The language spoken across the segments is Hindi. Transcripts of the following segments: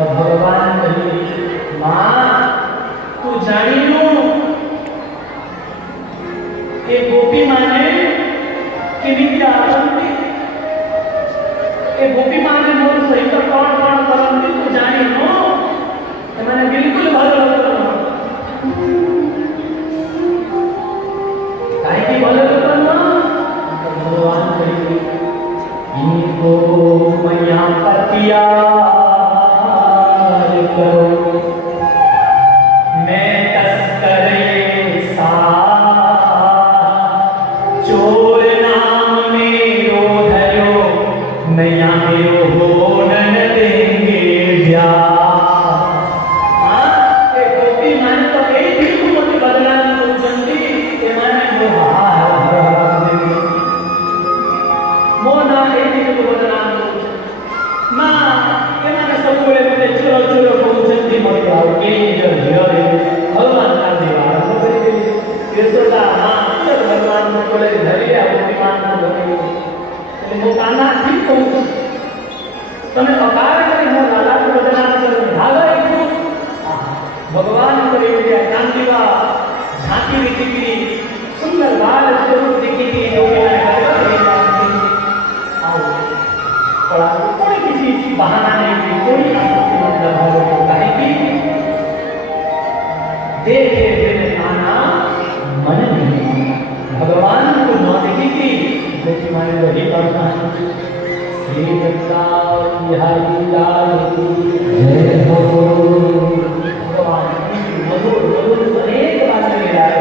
और भगवान कहे मां तू जानी लो ये गोपी माने कि विद्या आरंभी ये गोपी माने मोर सहित कौन कौन करंती तू जानी लो मैंने बिल्कुल भगवत काहे की भगवत भगवान कहे इनको मैया पतिया करो मैं तस्करे सा चोर नाम मेरो धरो मैया मेरो होन देंगे ब्याह भगवान झांकी दिखी थी सुंदर बाल स्वरूप दिखी थी कोई किसी बहाना नहीं थी कोई आपत्ति मतलब कहेगी देखे देने आना मन नहीं भगवान को न दिखी थी लेकिन मैं वही करता हूँ श्री दत्ता बिहारी लाल जय हो भगवान मधुर मधुर अनेक बातें ले रहा है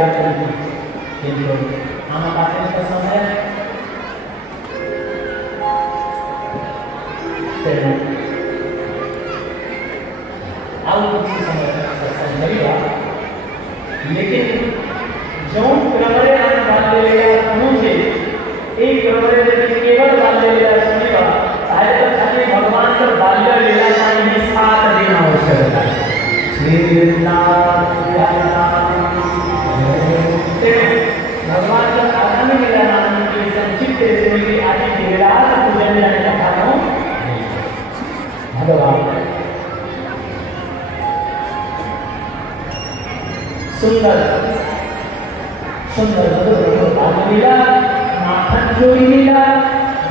आना बातें का समय लेकिन जो क्रमरे आने बात ले लिया समूह से एक क्रमरे यदि केवल बात ले लिया सुनेगा शायद तो खाली भगवान का बाल्य लीला का ही 7 दिन आवश्यक है भगवान का आगामी लीला नाम की संक्षिप्त रेसिपी आज की विराट पूजन जाने का कारण भगवान सुंदर सुंदर मधुर भाग लीला माखन चोरी लीला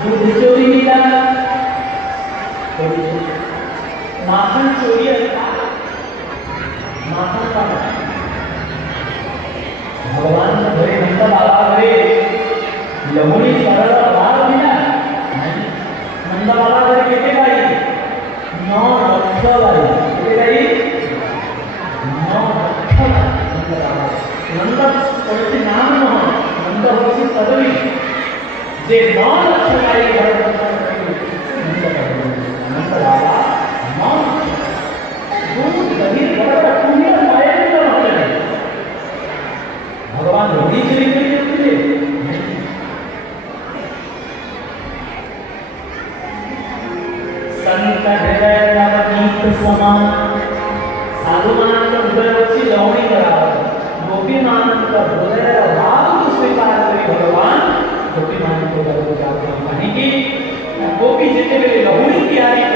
दूध चोरी लीला माखन चोरी माखन का भगवान ने घरे नंद बाबा घरे लवणी सरल भाग लीला नंद बाबा घरे किती गाई 9 लक्ष गाई किती गाई 9 लक्ष नंद कोणते नाम न नंद होती सदवी जे 9 लक्ष गाई घर नंद बाबा 9 दूध दही बड़ा पुण्य पाए तो होते भगवान रोगी चली गई संत हृदय नवनीत समान साधु मानव हृदय वची लवणी करावं गोपी मानव हृदय भाव स्वीकार करी भगवान गोपी मानव को जाते कहीं की गोपी जिते लवणी तैयारी